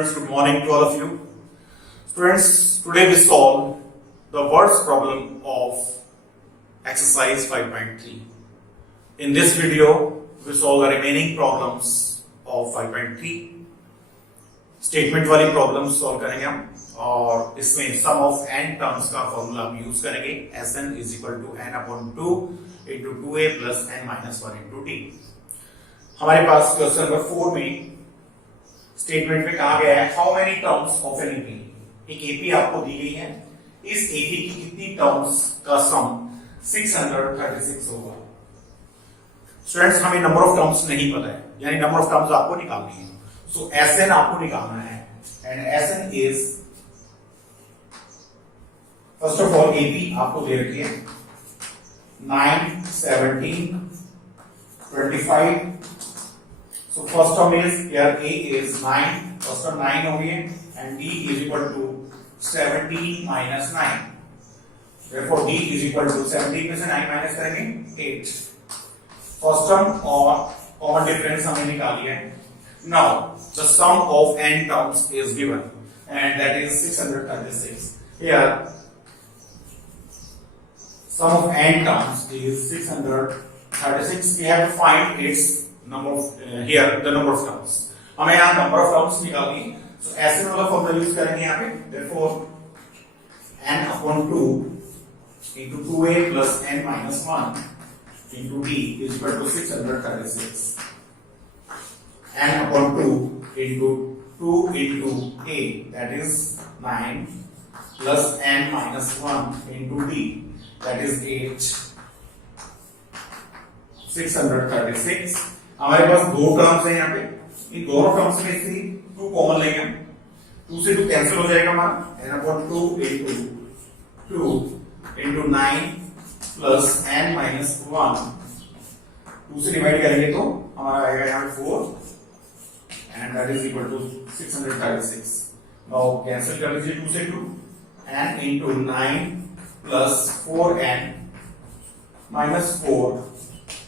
Students, good morning to all of you. Students, today we solve the worst problem of exercise 5.3. In this video, we solve the remaining problems of 5.3. Statement वाली problem solve करेंगे हम और इसमें sum of n terms का formula हम use करेंगे Sn is equal to n upon 2 into 2a plus n minus 1 into t। हमारे पास question number 4 में स्टेटमेंट में कहा गया है how many terms of an AP. एक एपी आपको दी गई है, इस एपी की कितनी टर्म्स का सम 636 होगा। स्टूडेंट्स, हमें नंबर ऑफ टर्म्स नहीं पता है, यानी नंबर ऑफ टर्म्स आपको निकालनी है। So Sn आपको निकालना है and Sn is first of all AP आपको दे रखी है 9, 17, 25. So first term is here A is 9, first term 9 हो गई है and D is equal to 17 minus 9. Therefore D is equal to 17 में से 9 minus करेंगे 8. First term और common difference हमें निकाली है। Now the sum of n terms is given and that is 636. Here sum of n terms is 636. We have to find its number of here the number of terms. हमें यहाँ number of terms निकालनी है, so ऐसे वाला formula use करेंगे यहाँ पे। Therefore n upon 2 into 2a plus n minus 1 into d is equal to 636. n upon 2 into 2 into a, that is 9 plus n minus 1 into d, that is 8. 636. हमारे पास दो terms हैं यहाँ पे, इन दोनों टर्म्स में से 2 कॉमन लेंगे हम। 2 से 2 कैंसिल हो जाएगा हमारा, n upon 2 into 2 into 9 plus n minus 1, 2 से डिवाइड करेंगे तो हमारा आएगा यहाँ पे 4 and that is equal to 636. Now cancel कर लीजिए 2 से 2 n into 9 plus 4n minus 4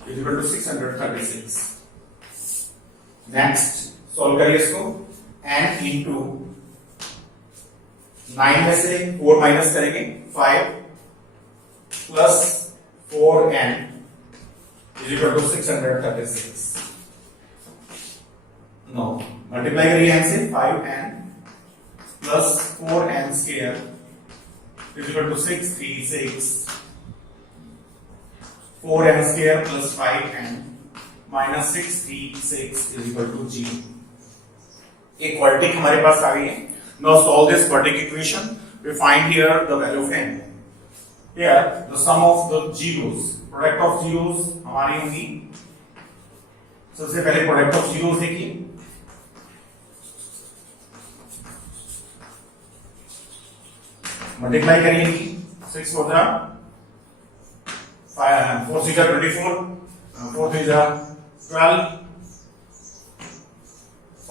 is equal to 636. Next solve करिए इसको। n into 9 में से 4 माइनस करेंगे 5 plus 4n is equal to 636. No multiply करिए n से 5n plus 4n square is equal to 636। 4n square plus 5n minus 636 is equal to 0। एक quadratic हमारे पास आ गई है। Now solve this quadratic equation. We find here the value of n। Here the sum of the zeros, product of zeros हमारी होगी। सबसे पहले प्रोडक्ट ऑफ जीरोस देखिए, मल्टीप्लाई करिए 6 4 जा 4 6 जा 24, 4 3 जा 12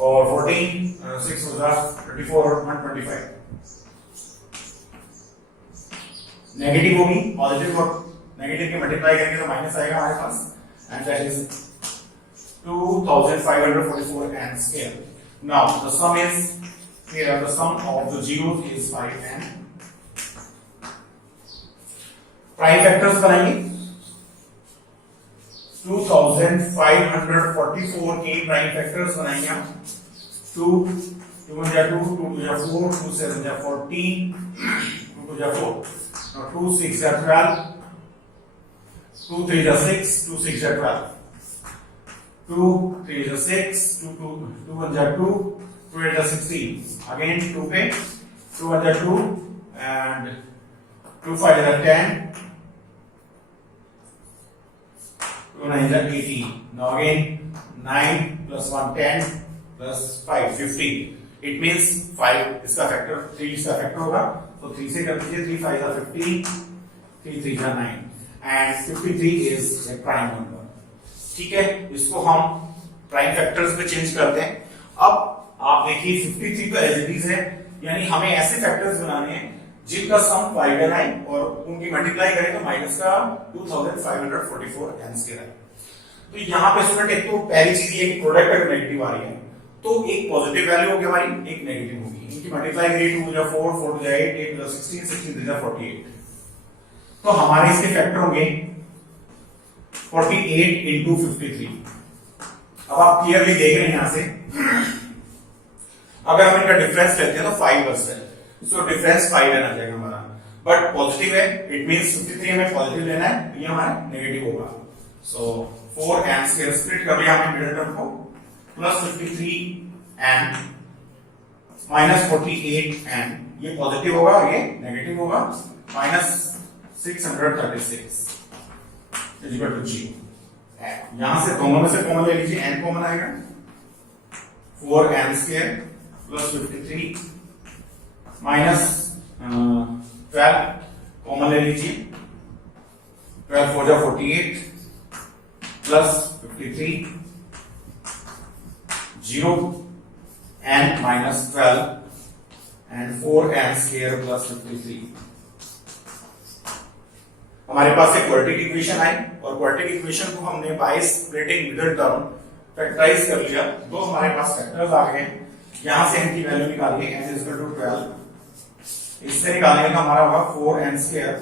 और 14, 6 4 जा 24 125। नेगेटिव होगी, पॉजिटिव और नेगेटिव के मल्टीप्लाई करेंगे तो माइनस आएगा हमारे पास and that is 2544 n square. Now the sum is here, the sum of the zeros is 5n. Prime factors बनाएंगे 2544 के प्राइम फैक्टर्स बनाएंगे हम। 2 2 1 जा 2 2 2 जा 4 2 7 जा 14 2 2 जा 4 now 2 6 जा 12 2 3 जा 6 2 6 जा 12 2 3 जा 6 2 2 2 1 जा 2 2 8 जा 16 again 2 पे 2 1 जा 2 and 2 5 जा 10 2 9 जा 18. Now again 9 plus 1 10 plus 5 15. It means 5 इसका फैक्टर 3 इसका फैक्टर होगा, तो 3 से कर दीजिए 3 5 जा 15 3 3 जा 9 and 53 is a prime number। ठीक है, इसको हम प्राइम फैक्टर्स में चेंज करते हैं। अब आप देखिए 53 का एज इट इज है, यानी हमें ऐसे फैक्टर्स बनाने हैं जिनका सम 5 है और उनकी मल्टीप्लाई करें तो माइनस का 2544 n स्क्वायर है। तो यहाँ पे स्टूडेंट एक तो पहली चीज ये कि प्रोडक्ट अगर नेगेटिव आ रही है तो एक पॉजिटिव वैल्यू होगी हमारी, एक नेगेटिव होगी। इनकी मल्टीप्लाई करिए, 2 जा 4, 4 जा 8, 8 जा 16, 16 जा 48। तो हमारे इसके फैक्टर होंगे 48 इंटू 53। अब आप क्लियरली देख रहे हैं यहां से, अगर हम इनका डिफरेंस लेते हैं तो 5 बचता है, सो डिफरेंस 5 लेना जाएगा हमारा, बट पॉजिटिव है, इट मींस 53 हमें पॉजिटिव लेना है, ये हमारा नेगेटिव होगा। सो 4 एंड स्क्वायर स्प्लिट कर लिया हमने मिडिल टर्म को, प्लस 53 एंड माइनस 48 एंड ये पॉजिटिव होगा और ये नेगेटिव होगा, माइनस 636 इज इक्वल टू 0। यहां से दोनों में से कॉमन ले लीजिए, n कॉमन आएगा, 4n square plus 53 minus 12 common ले लीजिए, 12 4 जा 48 plus 53 0 n minus 12 and 4n square plus 53। हमारे पास एक क्वाड्रेटिक इक्वेशन आई और क्वाड्रेटिक इक्वेशन को हमने by splitting middle term factorize कर लिया। दो हमारे पास फैक्टर्स आ गए, यहां से n की वैल्यू निकालिए, n इज इक्वल टू 12, इससे निकालने का हमारा होगा 4n square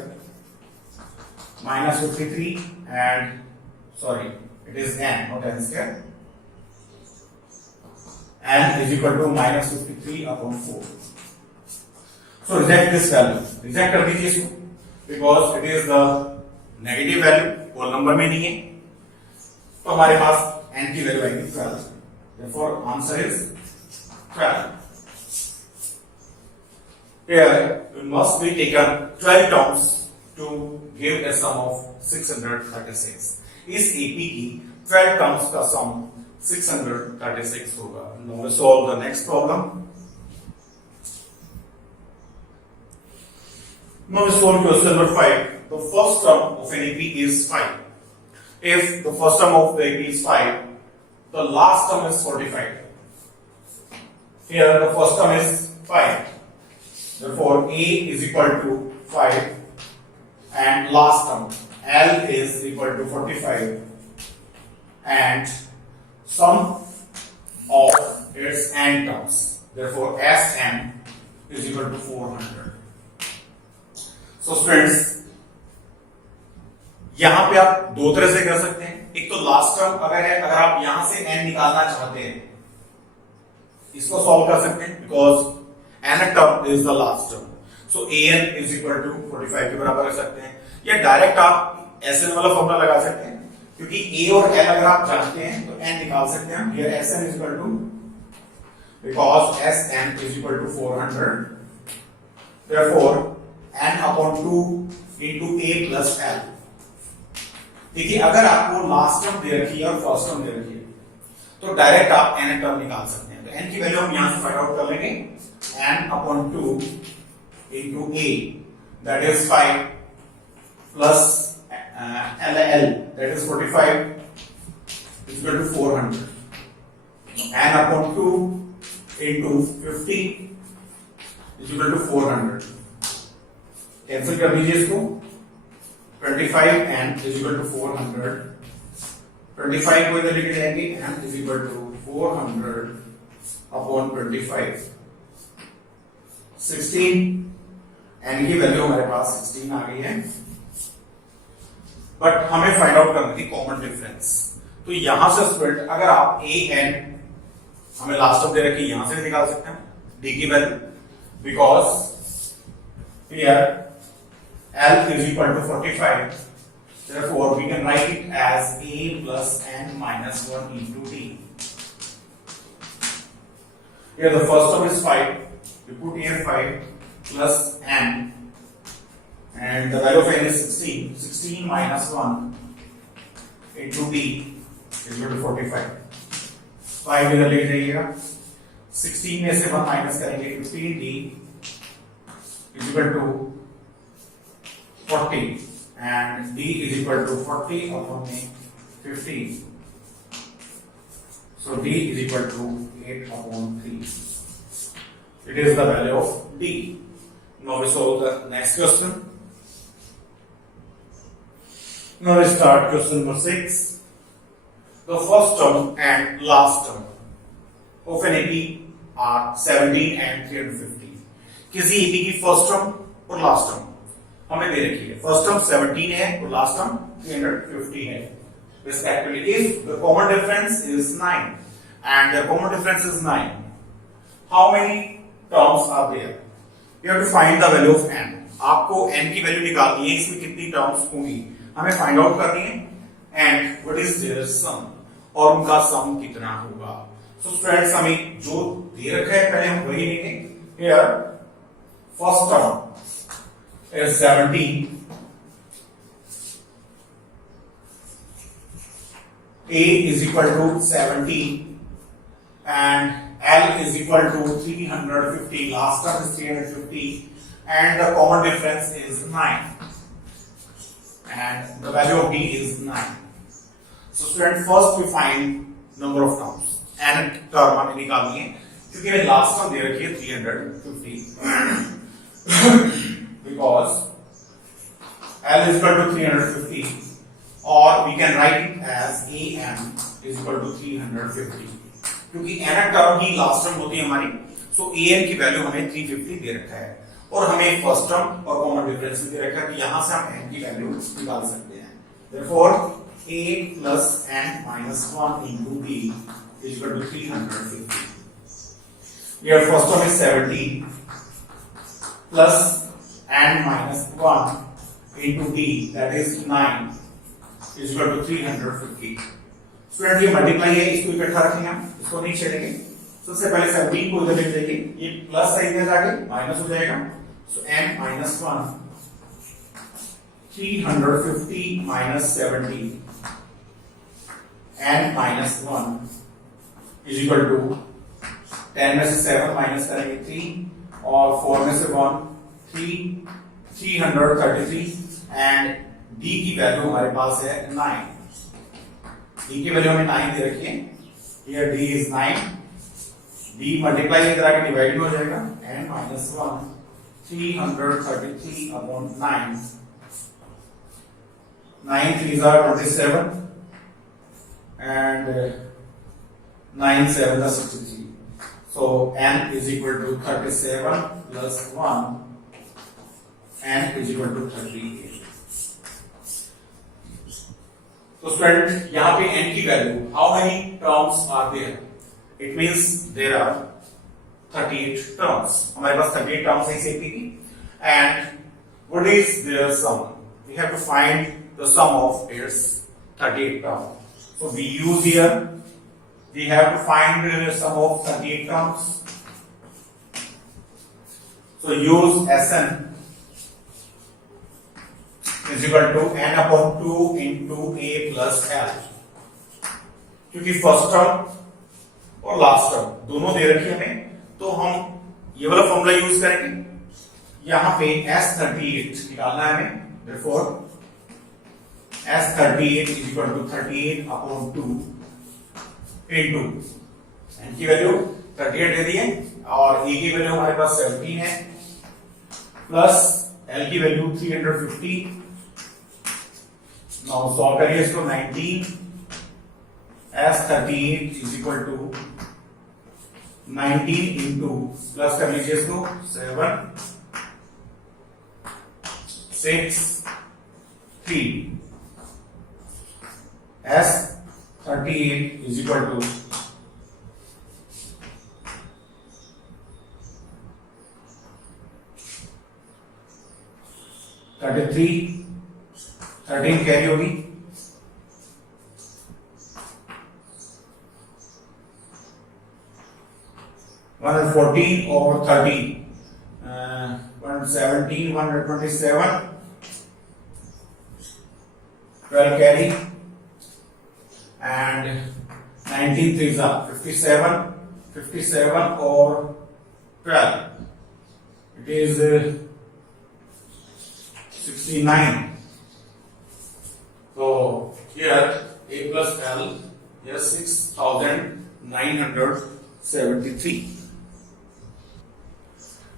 minus 53 and sorry it is n not n square, n is equal to minus 53 upon 4। So reject this value, reject कर दीजिए इसको, because it is the negative value, whole number में नहीं है, तो हमारे पास n की value आएगी 12, therefore answer is 12। Here it must be taken 12 terms to give a sum of 636। इस AP की 12 terms का sum 636 होगा। Now we solve the next problem। Now we solve question number 5. The first term of an AP is 5. If the first term of the AP is 5, the last term is 45. Here the first term is 5. Therefore A is equal to 5 and last term L is equal to 45 and sum of its n terms. Therefore Sn is equal to 400. So students, यहां पे आप दो तरह से कर सकते हैं। एक तो लास्ट टर्म अगर है, अगर आप यहां से n निकालना चाहते हैं, इसको सॉल्व कर सकते हैं, because n term is the last term, so an is equal to 45 के बराबर रख सकते हैं, या डायरेक्ट आप Sn वाला फॉर्मूला लगा सकते हैं, क्योंकि a और l अगर आप जानते हैं तो n निकाल सकते हैं। Here Sn is equal to, because Sn is equal to 400, therefore n upon 2 into a plus l। देखिए अगर आपको लास्ट टर्म दे रखी है और फर्स्ट टर्म दे रखी है, तो डायरेक्ट आप n टर्म निकाल सकते हैं। तो n की वैल्यू हम यहां से फाइंड आउट कर लेंगे, n upon 2 into a that is 5 plus l that is 45 is equal to 400, n upon 2 into 50 is equal to 400। Cancel कर दीजिए इसको, 25 and is equal to 400, 25 को इधर लेके जाएंगे and is equal to 400 upon 25, 16 n की वैल्यू हमारे पास 16 आ गई है, बट हमें फाइंड आउट करनी थी कॉमन डिफरेंस। तो यहां से स्टूडेंट अगर आप a n हमें लास्ट टर्म दे रखी, यहां से निकाल सकते हैं d की value, because here L is equal to 45, therefore we can write it as a plus n minus 1 into d. Here the first term is 5, we put here 5 plus n and the value of n is 16, 16 minus 1 into d is equal to 45। 5 इधर ले जाइएगा, 16 में से 1 minus करेंगे, 15d is equal to 40 and d is equal to 40 upon 15, so d is equal to 8 upon 3, it is the value of d। Now we solve the next question। Now we start question number 6, the first term and last term of an AP are 17 and 350. किसी AP की first term और last term हमें दे रखी है. First term 17 है और last term 350 है. Respectively, if the common difference is 9 and the common difference is 9, how many terms are there? You have to find the value of n. आपको n की value निकालनी है, इसमें कितनी टर्म्स होंगी हमें फाइंड आउट करनी है. एंड व्हाट इज देयर सम, और उनका सम कितना होगा. सो स्टूडेंट्स हमें जो दे रखा है पहले हम वही लिखेंगे. Here first term is 17, a is equal to 17 and L is equal to 350. Last term is 350 and the common difference is 9 and the value of D is 9. So student, first we find number of terms. n term हमें निकालनी है क्योंकि हमें last term दे रखी है 350 because L is equal to 350 or we can write it as AM is equal to 350 क्योंकि n term ही last term होती है हमारी. सो am की वैल्यू हमें 350 दे रखा है और हमें फर्स्ट टर्म और कॉमन डिफरेंस दे रखा है. तो यहां से हम n की वैल्यू निकाल सकते हैं. therefore a plus n minus 1 into b is equal to 350. Here first term is 17 plus n minus 1 into d, that is 9 is equal to 350. Student ये मल्टीप्लाई है, इसको इकट्ठा रखेंगे हम, इसको नहीं छेड़ेंगे. सबसे पहले 17 को इधर लिख देंगे, ये प्लस साइड में जाके माइनस हो जाएगा. सो n minus 1 350 minus 17 n minus 1 is equal to 10 में से 7 माइनस करेंगे 3 और 4 में से 1 3 333 एंड d की वैल्यू हमारे पास है 9. d की वैल्यू हमें 9 दे रखी है. Here d is 9. d multiply इधर आके डिवाइड हो जाएगा. n minus 1 333 upon 9. 9 3s are 27 and 9 7 are 63. So n is equal to 37 plus 1. n is equal to 38. So student, यहाँ पे n की value, how many terms are there? It means there are 38 terms. हमारे पास 38 terms है इस AP की. And what is their sum? We have to find the sum of its 38 terms. So we use here, we have to find the sum of 38 terms. So use Sn is equal to n upon 2 into a plus l. क्योंकि first term और last term दोनों दे रखी हमें, तो हम ये वाला formula use करेंगे. यहां पे S38 निकालना है हमें. therefore S38 is equal to 38 upon 2 into n की वैल्यू 38 दे दी है और a की वैल्यू हमारे पास 17 है प्लस l की वैल्यू 350. नाउ सॉल्व करिए इसको. 19 S38 is equal to 19 into plus कर लीजिए इसको 7 6 3. S38 is equal to 33. 13 carry होगी. 114 over 30, 117, 127, 12 carry, and 19 threes are 57, 57 over 12. It is 69. So here a plus L, here 6,973.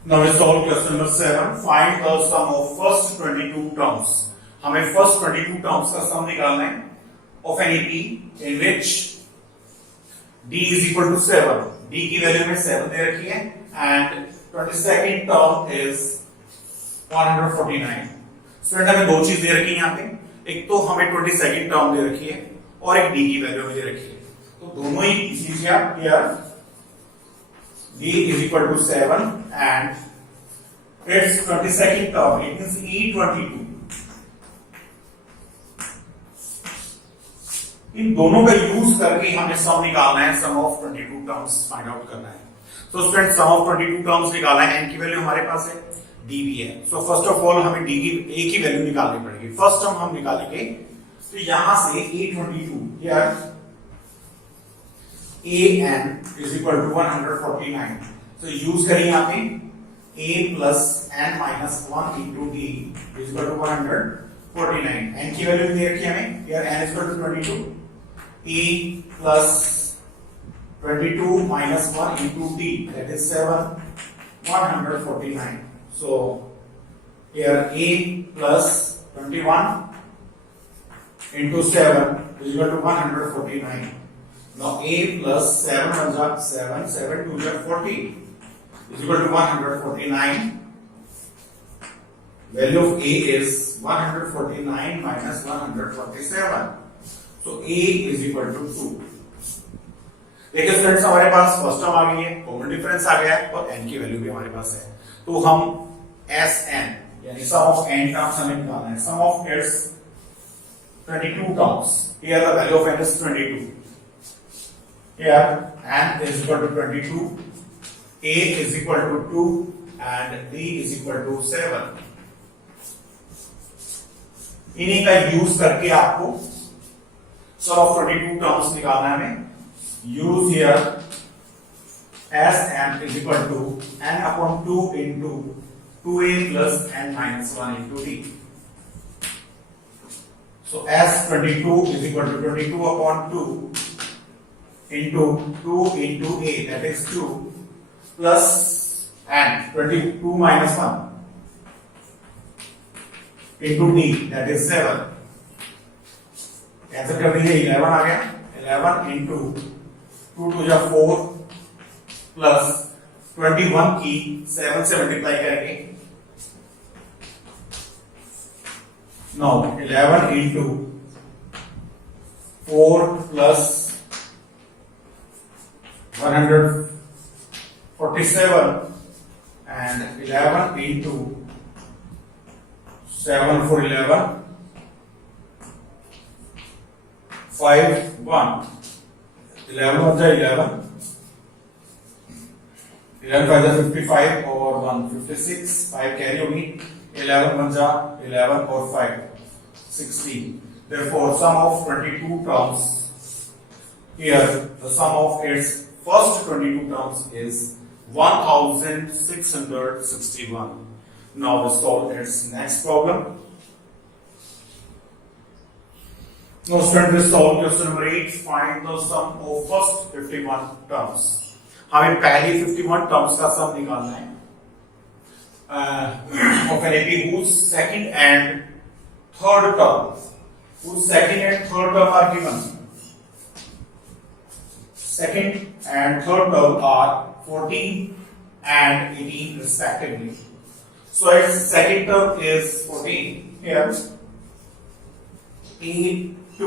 Now we solve question number 7. Find the sum of first 22 terms. हमें first 22 terms का sum निकालना है of an AP in which D is equal to 7. d की value में 7 दे रखी है and 22nd term is 149। Student हमें दो चीज दे रखी है यहाँ पे, एक तो हमें 22nd टर्म दे रखी है और एक d की वैल्यू दे रखी है, तो दोनों ही कीजिए आप here d is equal to 7 and its 22nd term it is E22। इन दोनों का यूज करके हमें सम निकालना है, sum of 22 terms find out करना है। So student sum of 22 terms निकालना है, n की वैल्यू हमारे पास है, d भी है। सो फर्स्ट ऑफ ऑल हमें d की a की वैल्यू निकालनी पड़ेगी। फर्स्ट टर्म हम निकालेंगे, तो यहां से A22 here an is equal to 149। So use करें यहां पे a plus n minus 1 into d is equal to 149। n की वैल्यू दे रखी है हमें, here n is equal to 22, a plus 22 minus 1 into d, that is 7, 149। So here a plus 21 into 7 is equal to 149। Now a plus 7 comes up 7, 7 2 is 40 is equal to 149। Value of a is 149 minus 147। So a is equal to 2। देखिए students हमारे पास first term आ गई है, common difference आ गया है और n की value भी हमारे पास है, तो हम Sn यानी सम ऑफ n टर्म्स हमें निकालना है। Sum of its 22 terms, here the value of n is 22, here n is equal to 22, a is equal to 2 and d is equal to 7। इन्हीं का यूज करके आपको सम ऑफ 22 टर्म्स निकालना है हमें। Use here Sn is equal to n upon 2 into 2a plus n minus 1 into d। So S22 is equal to 22 upon 2 into 2 into a, that is 2 plus n 22 minus 1 into d, that is 7। Cancel कर दीजिए, 11 आ गया, 11 into 2 to the 4 plus 21 की 7 से multiply करेंगे। Now 11 into 4 plus 147 and 11 into 7 for 11 5 1 11 होता है 11 5 is 55 और 1 56, 5 carry होगी, 11 1 जा 11 और 5 16। Therefore sum of 22 terms, here the sum of its first 22 terms is 1661। Now we solve its next problem। Now student, we solve question number 8, find the sum of first 51 terms। हमें पहली 51 terms का सम निकालना है of an AP whose second and third term, whose second and third term are given। Second and third term are 14 and 18 respectively। So its second term is 14, here A2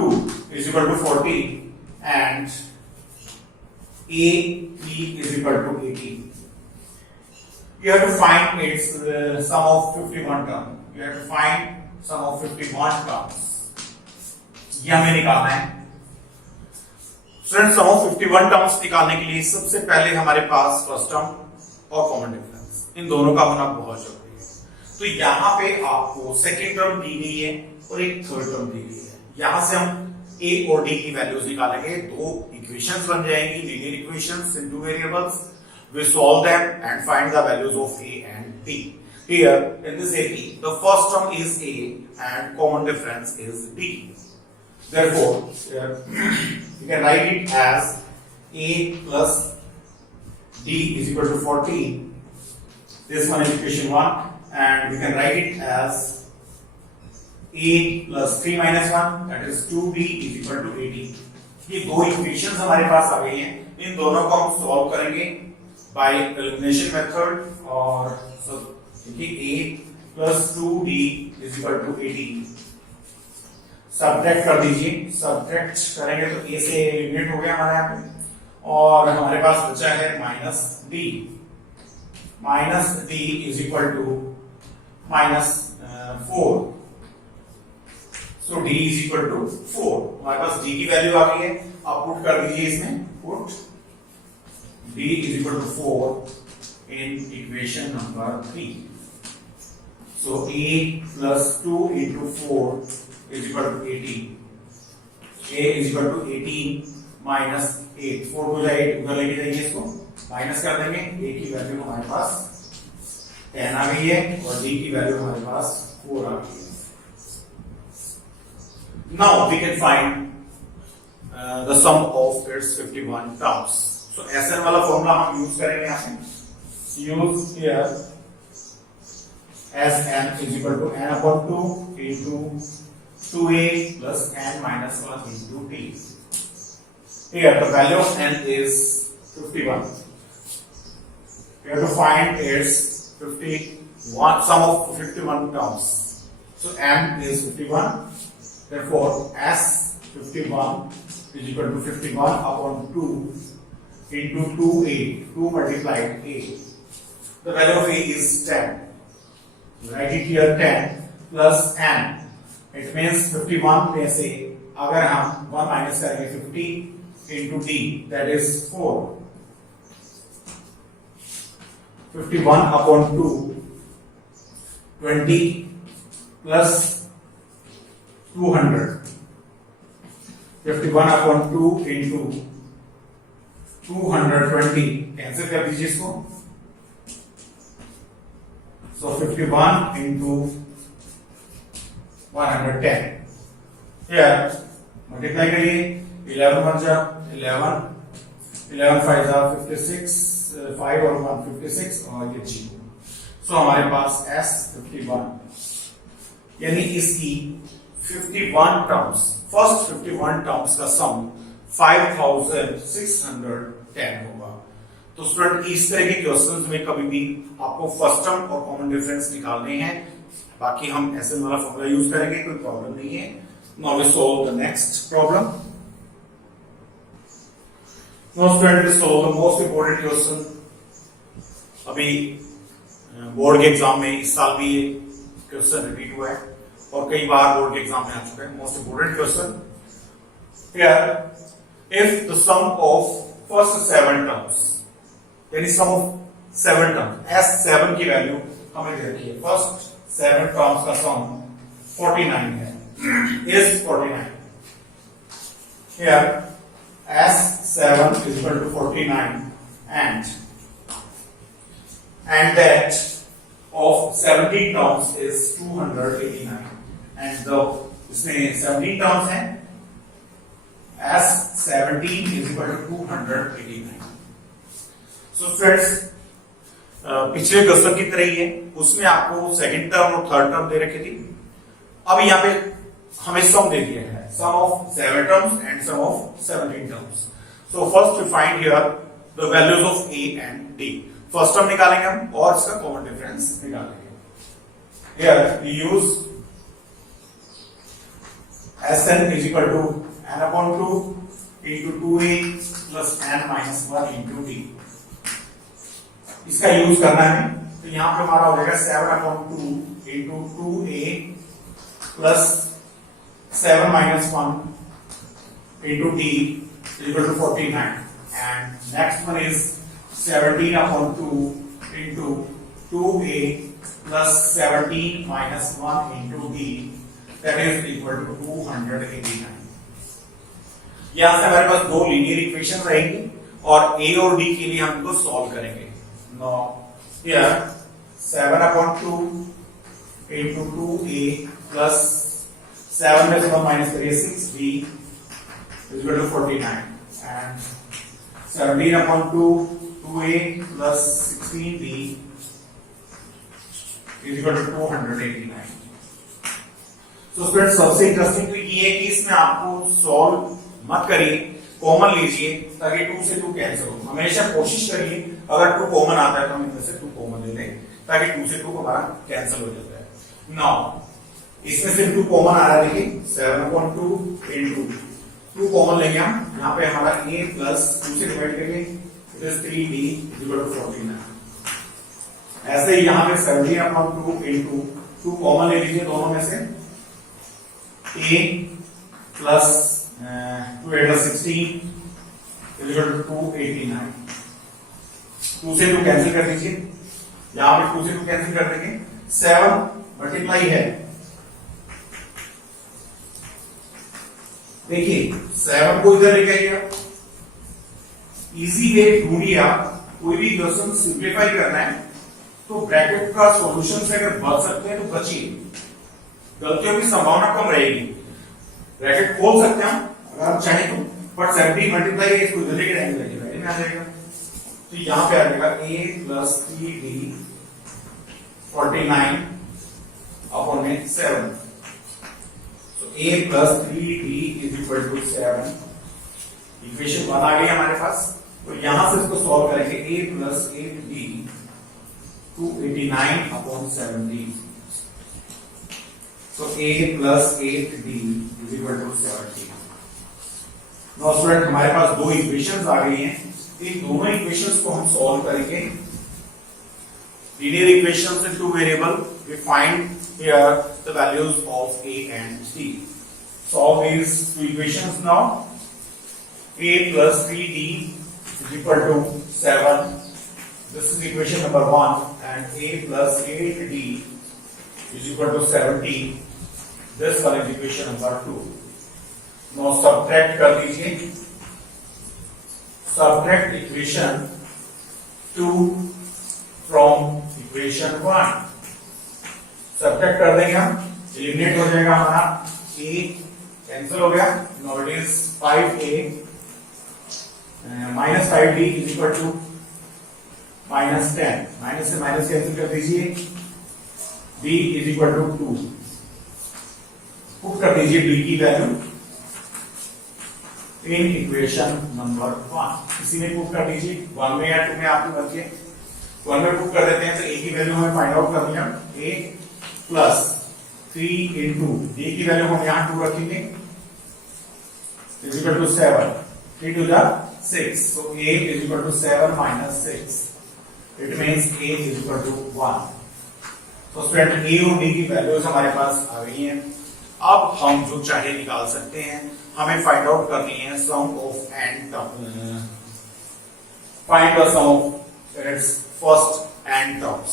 is equal to 40 and A3 is equal to 18। You have to find its sum of 51 term। You have to find sum of 51 terms। ये हमें निकालना है। Student sum of 51 terms निकालने के लिए सबसे पहले हमारे पास फर्स्ट टर्म और कॉमन डिफरेंस, इन दोनों का होना बहुत जरूरी है। तो यहाँ पे आपको सेकेंड टर्म दी गई है और एक थर्ड टर्म दी गई है। यहां से हम a और d की वैल्यूज निकालेंगे, दो इक्वेशंस बन जाएंगी, linear equations in two variables. We solve them and find the values of a and b। Here in this AP, the first term is a and common difference is d। Therefore, you can write it as a plus d is equal to 14। This one is equation 1, and you can write it as a plus 3 minus 1, that is 2b is equal to 18। ये दो equations हमारे पास आ गई हैं, इन दोनों को हम सॉल्व करेंगे बाय एलिमिनेशन मेथड। और देखिए a plus 2d is equal to 18, subtract कर दीजिए। सब्ट्रैक्ट करेंगे तो a से एलिमिनेट हो गया हमारे यहाँ पे, और हमारे पास बचा है minus d। Minus d is equal to minus 4। So d is equal to 4। हमारे पास d की वैल्यू आ गई है, आप पुट कर दीजिए इसमें, put d is equal to 4 in equation number 3। So a plus 2 into 4 is equal to 18। a is equal to 18 minus 8। 4 को जाए 8 उधर लेके जाइए, इसको माइनस कर देंगे। a की वैल्यू हमारे पास 10 आ गई है और d की वैल्यू हमारे पास 4 आ गई है। Now we can find the sum of its 51 terms. So SN वाला फॉर्मूला हम यूज करेंगे यहाँ पे। Use here SN is equal to n upon 2 into 2a plus n minus 1 into t. Here the value of n is 51. We have to find its 51 sum of 51 terms. So n is 51. Therefore, S51 is equal to 51 upon 2 into 2a. 2 multiplied a. The value of a is 10. Write it here 10 plus n. It means 51 में से अगर हम 1 minus करेंगे 50 into d, that is 4. 51 upon 2, 20 plus 200. 51 upon 2 into 220, cancel कर दीजिए इसको। So 51 into 110. Here multiply करिए, 11 1 जा 11, 11 5 जा 56, 5 और 1 56 और ये 0। So हमारे पास S51 यानी इसकी 51 टर्म्स, फर्स्ट 51 टर्म्स का सम 5610 होगा। तो स्टूडेंट इस तरह के क्वेश्चंस में कभी भी आपको फर्स्ट टर्म और कॉमन डिफरेंस निकालने हैं, बाकी हम ऐसे वाला फॉर्मूला यूज करेंगे, कोई प्रॉब्लम नहीं है। Now we solve the next problem. Now student we solve the most important question. अभी बोर्ड के एग्जाम में इस साल भी ये क्वेश्चन रिपीट हुआ है और कई बार बोर्ड के एग्जाम में आ चुका है। Most important question here, if the sum of first 7 terms, यानी सम ऑफ 7 टर्म्स, S7 की वैल्यू हमें दे रखी है, फर्स्ट 7 टर्म्स का सम 49 है, is 49। Here S7 is equal to 49 and that of 17 terms is 289 and the इसमें 17 terms हैं, S17 is equal to 289। So friends, पिछले क्वेश्चन की तरह ही है, उसमें आपको सेकंड टर्म और थर्ड टर्म दे रखी थी। अब यहाँ पे हमें सम दे दिया है, sum of 7 terms and sum of 17 terms। So first we find here the values of A and D। First term निकालेंगे हम और इसका कॉमन डिफरेंस निकालेंगे। Here we use Sn is equal to n upon 2 into 2a plus n minus 1 into d। इसका use करना है, तो यहां पे हमारा हो जाएगा 7 upon 2 into 2a plus 7 minus 1 into d is equal to 49 and next one is 17 upon 2 into 2a plus 17 minus 1 into d, that is equal to 289। यहां से हमारे पास दो लीनियर इक्वेशन रहेंगी और a और d के लिए हम इनको सॉल्व करेंगे। Now here 7 upon 2 into 2a plus 7 में से 1 minus करिए 6b is equal to 49 and 17 upon 2 2a plus 16b is equal to 289। तो स्टूडेंट सबसे इंटरेस्टिंग तो ये है कि इसमें आपको सॉल्व मत करिए, कॉमन लीजिए ताकि 2 से 2 कैंसिल हो। हमेशा कोशिश करिए अगर 2 कॉमन आता है तो हम इनमें से 2 कॉमन ले लें ताकि 2 से 2 हमारा कैंसिल हो जाता है। नाउ इसमें से 2 कॉमन आ रहा है, देखिए 7/2 इंटू 2 कॉमन लेंगे हम, यहाँ पे हमारा a प्लस 2 से डिवाइड करिए, it is 3d equal to 49। ऐसे ही यहाँ पे 17/2 इंटू 2 कॉमन ले लीजिए दोनों में से, a प्लस 2 8 16 इक्वल टू 289। 2 से 2 कैंसिल कर दीजिए, यहाँ पे 2 से 2 कैंसिल कर देंगे, 7 मल्टीप्लाई है, देखिए 7 को इधर लेके आइए। इजी वे ढूंढिए आप, कोई भी क्वेश्चन सिंप्लीफाई करना है तो ब्रैकेट का सॉल्यूशन से अगर बच सकते हैं तो बचिए, गलतियों की संभावना कम रहेगी। ब्रैकेट खोल सकते हैं अगर आप चाहें तो, बट 70 मल्टीप्लाई है, इसको इधर लेके जाएंगे में आ जाएगा, तो यहां पे आ जाएगा a प्लस 3d 49 अपॉन में 7। a plus 3d is equal to 7। Equation 1 आ गई हमारे पास, तो यहां से इसको सॉल्व करेंगे, a प्लस 8d 289 अपॉन 70। तो a plus 8d is equal to 70। Now student हमारे पास 2 इक्वेशंस आ गई हैं, इन दोनों इक्वेशंस को हम सॉल्व करेंगे। Linear equations in 2 variable, we find here the values of a and d. Solve these 2 equations now. A plus 3d is equal to 7. This is equation number 1, and a plus 8d is equal to 70. This one is equation number 2. Now subtract कर दीजिए, subtract equation 2 from equation 1. Subtract कर देंगे हम, eliminate हो जाएगा हमारा, a cancel हो गया, now it is 5a minus 5d is equal to -10। Minus से माइनस कैंसिल कर दीजिए, d is equal to 2। Put कर दीजिए d की वैल्यू इन इक्वेशन नंबर 1। इसी में पुट कर दीजिए, 1 में या 2 में आपकी मर्जी है, 1 में पुट कर देते हैं तो a की वैल्यू हमें फाइंड आउट करनी है, a प्लस 3 इंटू d की वैल्यू हम यहां 2 रखेंगे, is equal to 7, 3 two 6, so a is equal to 7 minus 6, it means a is equal to 1। तो स्टूडेंट a और d की वैल्यूज हमारे पास आ गई हैं, अब हम जो चाहे निकाल सकते हैं। हमें फाइंड आउट करनी है sum of n term, find the sum of its first n terms,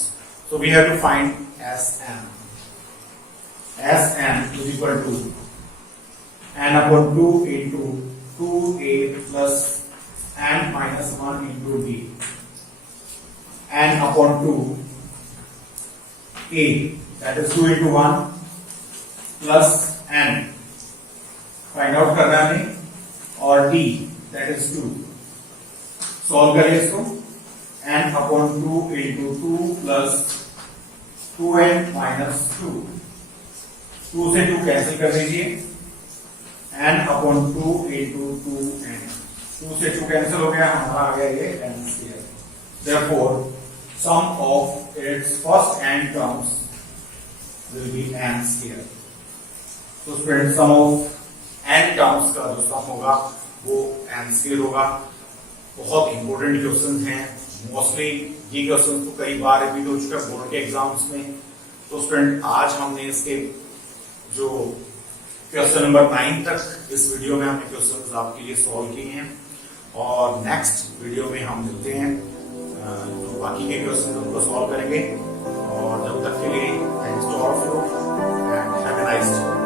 so we have to find Sm. Sm is equal to n upon 2 into 2a plus n minus 1 into d, n upon 2 a, that is 2 into 1 plus n, find out करना है, और d that is 2। Solve करें इसको, n upon 2 into 2 plus 2n minus 2, 2 से 2 cancel कर दीजिए, n upon 2 into 2n, 2 से 2 cancel हो गया, हमारा आ गया ये n square. Therefore, sum of its first n terms will be n square। तो student sum of n terms का जो सम होगा वो n स्क्वायर होगा। बहुत इंपॉर्टेंट क्वेश्चन हैं, मोस्टली ये क्वेश्चन तो कई बार रिपीट हो चुका है बोर्ड के एग्जाम्स में। तो स्टूडेंट आज हमने इसके जो क्वेश्चन नंबर 9 तक इस वीडियो में हमने क्वेश्चंस आपके लिए सॉल्व किए हैं, और नेक्स्ट वीडियो में हम मिलते हैं जो बाकी के क्वेश्चन उनको सॉल्व करेंगे। और जब तक के लिए thanks to all of you and have a nice day.